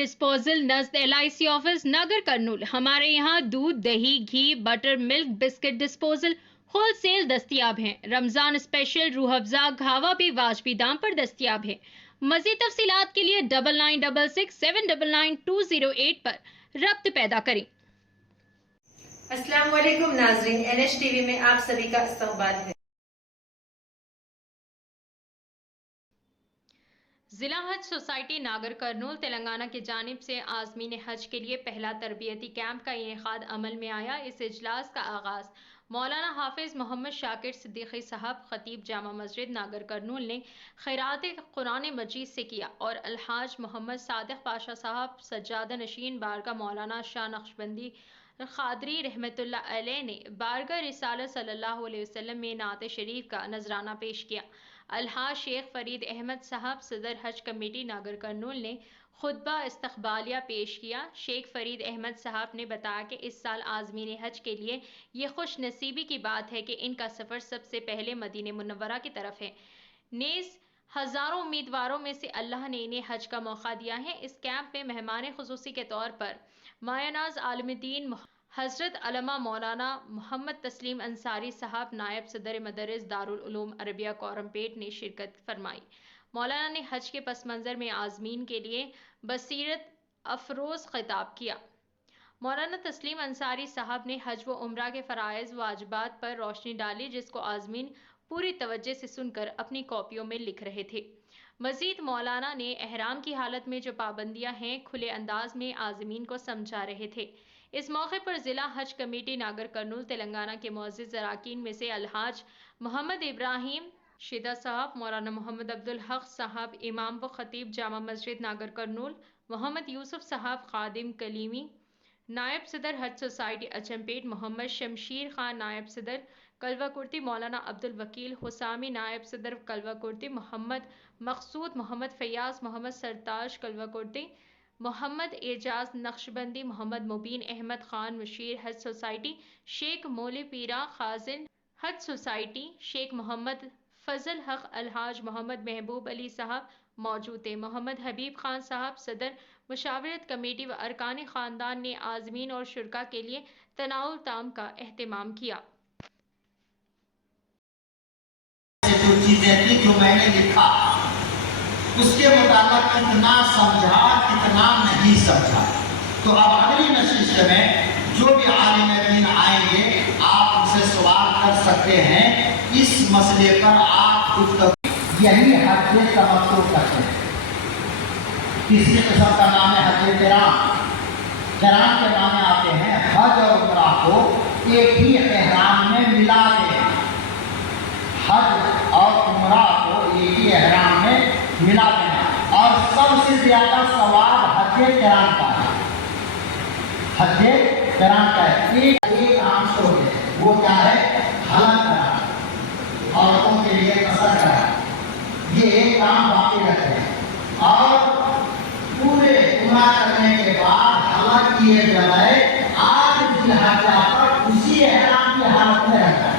Disposal नज़द LIC office नगर कर्नूल। हमारे यहाँ दूध, दही, घी, butter, milk, biscuit disposal wholesale दस्तियाब हैं। रमज़ान स्पेशल रूह अफ़ज़ा घावा भी वाजबी दाम पर दस्तियाब है। मज़ीद तफ़सीलात के लिए 9966799208 पर रब्त पैदा करें। अस्सलाम वालेकुम नाज़रीन, NH TV में आप सभी का इस्तकबाल है। जिला हज सोसाइटी नागर कर्नूल तेलंगाना की जानिब से आज़मीन हज के लिए पहला तरबियती कैंप का इनेकाद अमल में आया। इस इजलास का आगाज़ मौलाना हाफिज मोहम्मद शाकिर सिद्दीकी साहब खतीब जामा मस्जिद नागर कर्नूल ने खैरात कुरान मजीद से किया और अलहाज मोहम्मद सादिक पाशा साहब सज्जादा नशीन बारगाह मौलाना शाह नक्शबंदी खादरी रहमतुल्लाह अलैह ने बारगाह रिसालत सल्लल्लाहु अलैहि वसल्लम में नात शरीफ का नजराना पेश किया। अलहाज शेख फरीद अहमद साहब सदर हज कमेटी नागर कर्नूल ने खुतबा इस्तकबालिया पेश किया। शेख फरीद अहमद साहब ने बताया कि इस साल आज़मीन हज के लिए ये खुश नसीबी की बात है कि इनका सफ़र सबसे पहले मदीने मुनव्वरा की तरफ है। नेज़ हज़ारों उम्मीदवारों में से अल्लाह ने इन्हें हज का मौका दिया है। इस कैंप में मेहमान खुसूसी के तौर पर मायानाज आलिमुद्दीन हज़रत अलमा मौलाना मोहम्मद तस्लीम अंसारी साहब नायब सदर मदरस दारुल उलूम अरबिया कोरमपेट ने शिरकत फरमाई। मौलाना ने हज के पस मंज़र में आज़मीन के लिए बसीरत अफरोज़ खिताब किया। मौलाना तस्लीम अंसारी साहब ने हज व उम्रा के फ़राइज़ वाजिबात पर रोशनी डाली, जिसको आज़मीन पूरी तवज्जो से सुनकर अपनी कॉपियों में लिख रहे थे। मज़ीद मौलाना ने एहराम की हालत में जो पाबंदियां हैं खुले अंदाज में आज़मीन को समझा रहे थे। इस मौके पर ज़िला हज कमेटी नागर कर्नूल तेलंगाना के मुअज़्ज़िज़ अरकान में से अलहाज मोहम्मद इब्राहिम शिदा साहब, मौलाना मोहम्मद अब्दुल हक साहब इमाम व खतीब जामा मस्जिद नागर कर्नूल, मोहम्मद यूसुफ साहब खादिम कलीमी, नायब सदर हज सोसाइटी अचमपेट मोहम्मद शमशीर खान नायब सदर कलवा कुर्ती, मौलाना अब्दुल वकील हुसामी नायब सदर कलवा कुर्ती, मोहम्मद मकसूद, मोहम्मद फैयाज, मोहम्मद सरताज कलवा कुर्ती, मोहम्मद एजाज नक्शबंदी, मोहम्मद मुबीन अहमद खान मुशीर हज सोसाइटी, शेख मोली पीरा खाजिन हज सोसाइटी, शेख मोहम्मद फजल हक, अलहाज मोहम्मद महबूब अली साहब मौजूद थे। मोहम्मद हबीब खान साहब सदर मुशावरत कमेटी व अरकान ख़ानदान ने आज़मीन और शुरका के लिए तनाउल ताम का एहतमाम किया। जो चीजें थी जो मैंने लिखा उसके मुताबिक कितना समझा कितना नहीं समझा, तो अब अगली नशिस्त में जो भी आलिम दीन आएंगे आप उनसे सवाल कर सकते हैं। इस मसले पर आप यही हज तमत्तु करते हैं। तीसरी किस्म का नाम है हज क़िरान। क़िरान के नाम में आते हैं हज और उम्रा को एक ही एहराम में मिला देना। हज और उम्रा को एक ही एहराम में मिला देना, और सबसे ज्यादा सवाब हज क़िरान का है। हज क़िरान का है। एक आम शो है, वो क्या है? हलक कराना, औरतों के लिए कसर कराना। ये एक काम बाकी रखते हैं, और पूरे उम्रा करने के बाद हलक किए बगैर आज जिहाजा पर उसी एहराम की हालत में रहता है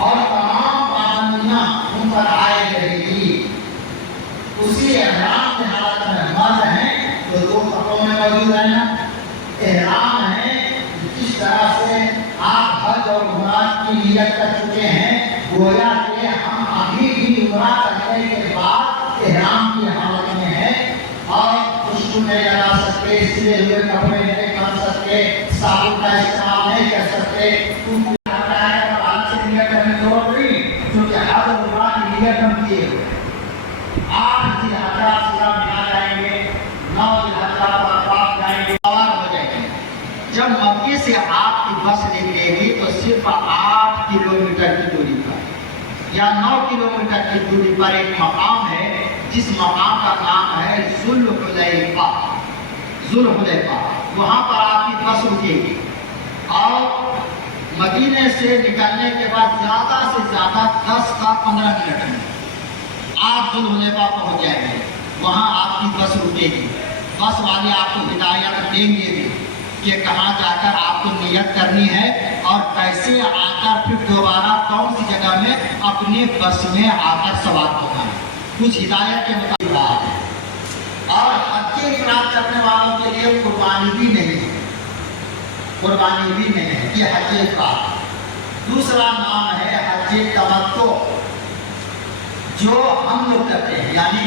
और तमाम पाबंदियां उन पर आए रहेगी। उसी एहराम की हालत में मर्द हैं तो दो कपड़ों में मौजूद रहना। एहराम है जिस तरह से आप हज और उम्रा की नियत कर चुके हैं, गोया कि हम अभी भी उम्रा करने के बाद एहराम की हालत में है और खुशबू नहीं लगा सकते, सिले हुए कपड़े नहीं पहन सकते, साबुन का इस्तेमाल नहीं कर सकते। क्योंकि हज उम्रा की नियत हम किए हुए 8 जिलहज्जा पूरा मिला जाएंगे, 9 जिलहज्जा पर आप जाएंगे, सवार हो जाएंगे। जब मक्के से आपकी बस निकलेगी तो सिर्फ 8 किलोमीटर की दूरी पर या 9 किलोमीटर की दूरी पर एक मकाम है, जिस मकाम का नाम है जुल्हुलैफा। जुल्हुलैफा, वहाँ पर आपकी बस रुकेगी और मदीने से निकलने के बाद ज़्यादा से ज़्यादा 10 का 15 मिनट में आप जुल्हुलैफा पहुँच जाएंगे। वहाँ आपकी बस रुकेगी। बस वाले आपको हिदायत देंगे भी कि कहाँ जाकर आपको नियत करनी है और कैसे आकर फिर दोबारा कौन सी जगह में अपने बस में आकर सवार होना है। कुछ हिदायत के मुताबिक اور حج افراد کرنے والوں کے لیے قربانی بھی نہیں ہے، قربانی بھی نہیں ہے، یہ حج افراد۔ دوسرا نام ہے حج تمتع، جو ہم لوگ کرتے ہیں، یعنی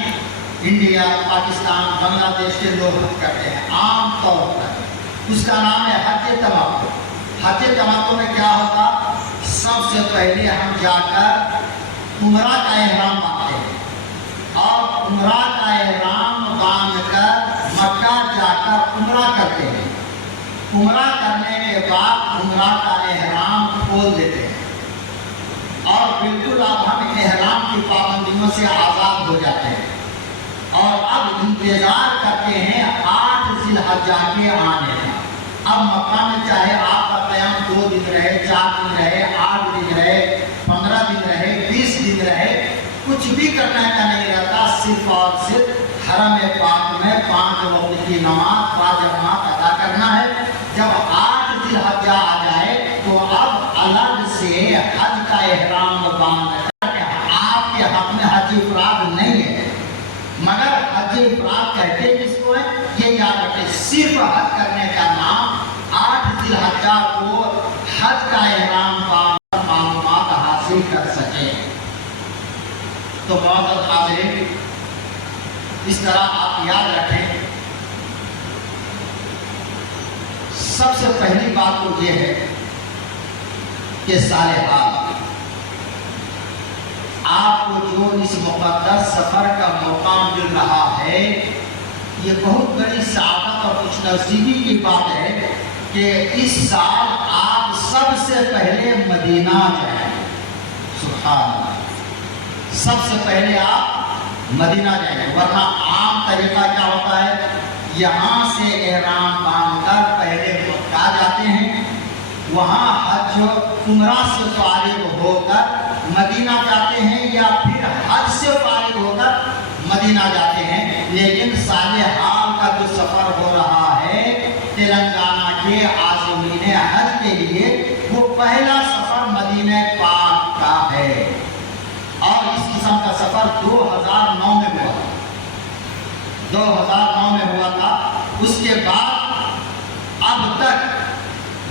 انڈیا، پاکستان، بنگلہ دیش کے لوگ حج کرتے ہیں عام طور پر، اس کا نام ہے حج تمتع۔ حج تمتع میں کیا ہوتا؟ سب سے پہلے ہم جا کر عمرہ کا احرام باندھتے ہیں، اور عمرہ کا احرام باندھ کر مکہ جا کر عمرہ کرتے ہیں۔ عمرہ کرنے کے بعد عمرہ کا احرام کھول دیتے ہیں، اور بالکل اب ہم احرام کی پابندیوں سے آزاد ہو جاتے ہیں، اور اب انتظار کرتے ہیں 8 ذی الحجہ کے آنے کا۔ اب مکہ میں چاہے آپ کا قیام 2 دن رہے، 4 دن رہے، 8 دن رہے، 15 دن رہے، 20 دن رہے، کچھ بھی کرنے کا نہیں رہتا، صرف اور صرف حرم پاک میں 5 وقت کی نماز باجماعت ادا کرنا ہے۔ جب 8 ذی الحجہ آ جائے تو اب الگ سے حج کا احرام باندھ کر آپ کے حق میں حج افراد نہیں ہے، مگر حج افراد کہتے ہیں جس کو ہے، یہ یاد رکھیں، صرف حج کرنے کا نام 8 ذی الحجہ کو حج کا احرام باندھ معلومات حاصل کر سکے۔ تو معزز حاضرین، اس طرح آپ یاد رکھیں، سب سے پہلی بات تو یہ ہے کہ سال حال آپ کو جو اس مقدس سفر کا موقع مل رہا ہے، یہ بہت بڑی سعادت اور خوش نصیبی کی بات ہے کہ اس سال آپ سب سے پہلے مدینہ جائیں۔ سبحان اللہ، سب سے پہلے آپ مدینہ جائیں، ورنہ عام طریقہ کیا ہوتا ہے، یہاں سے احرام باندھ کر پہلے مکہ جاتے ہیں، وہاں حج عمرہ سے فارغ ہو کر مدینہ جاتے ہیں، یا پھر حج سے فارغ ہو کر مدینہ جاتے ہیں۔ لیکن سال حال کا جو سفر ہو رہا ہے تلنگانہ کے عازمین حج کے لیے، وہ پہلا سفر مدینہ پاک کا ہے، اور اس قسم کا سفر 2009 میں ہوا تھا، 2009 میں ہوا تھا۔ اس کے بعد اب تک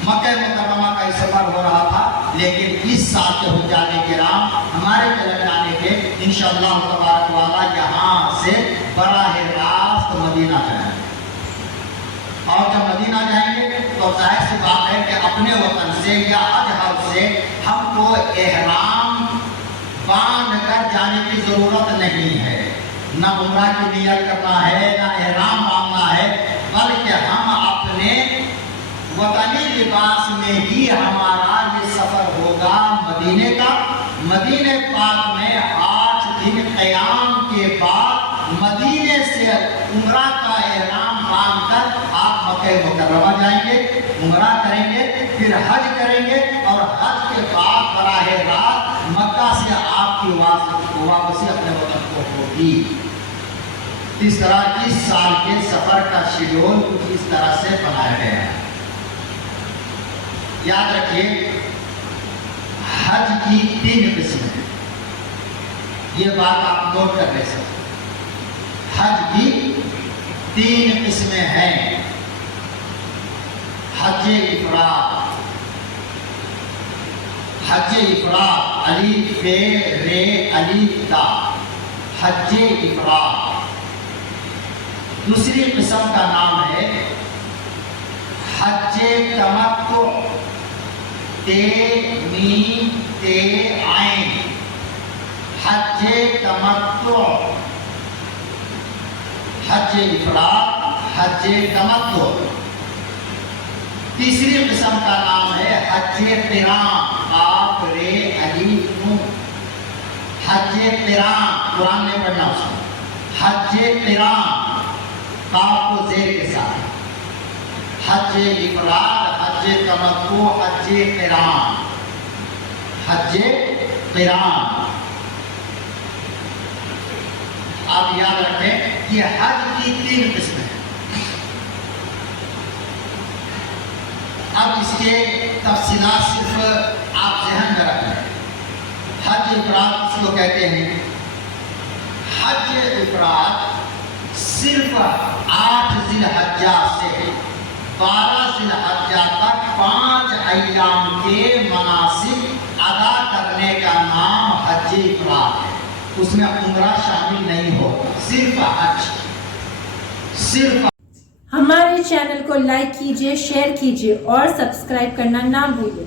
مکہ مکرمہ کا سفر ہو رہا تھا، لیکن اس سال کے حجاج کرام ہمارے تلنگانے کے انشاءاللہ تبارک و تعالی یہاں سے براہ راست مدینہ جائیں گے، اور جب مدینہ جائیں گے تو ظاہر سی بات ہے کہ اپنے وطن سے یا حج ہاؤس سے ہم کو احرام باندھ کر جانے کی ضرورت نہیں ہے، نہ عمرہ کی نیت کرنا ہے، نہ احرام باندھنا ہے، بلکہ ہم اپنے وطنی لباس میں ہی ہمارا یہ سفر ہوگا مدینے کا۔ مدینہ پاک میں 8 دن قیام کے بعد مدینے سے عمرہ کا احرام باندھ کر آپ مکہ مکرمہ جائیں گے، عمرہ کریں گے، پھر حج کریں گے، اور حج کے بعد براہ راست مکہ سے آپ کی واپسی اپنے وطن کو ہوگی۔ اس طرح اس سال کے سفر کا شیڈول کچھ اس طرح سے بنایا گیا ہے۔ یاد رکھیے، حج کی 3 قسمیں ہیں، یہ بات آپ نوٹ کر لیں سب۔ حج کی 3 قسمیں ہیں، حج افراد، حج افراد، الف ب ر الف تا، حج افراد۔ دوسری قسم کا نام ہے حج تمتع، تے میم تے عین، حج تمتع، حج افراد، حج تمتع۔ تیسری قسم کا نام ہے حج قران، قاف ر الف نون، حج قران، قرآن میں پڑھنا اس کو، حج قران قاف کو زیر کے ساتھ، حج افراد، حج تمتع، حج قران، حج قران۔ آپ یاد رکھیں یہ حج کی 3 قسمیں ہیں۔ اب اس کے تفصیلات صرف آپ ذہن میں رکھ لیں۔ حج افراد اس کو کہتے ہیں، حج افراد صرف 8 ذی الحجہ سے 12 ذی الحجہ تک 5 ایام کے مناسک ادا کرنے کا نام حج افراد ہے. اس میں عمرہ شامل نہیں ہو، صرف حج. صرف ہمارے چینل کو لائک کیجیے، شیئر کیجیے اور سبسکرائب کرنا نہ بھولیں.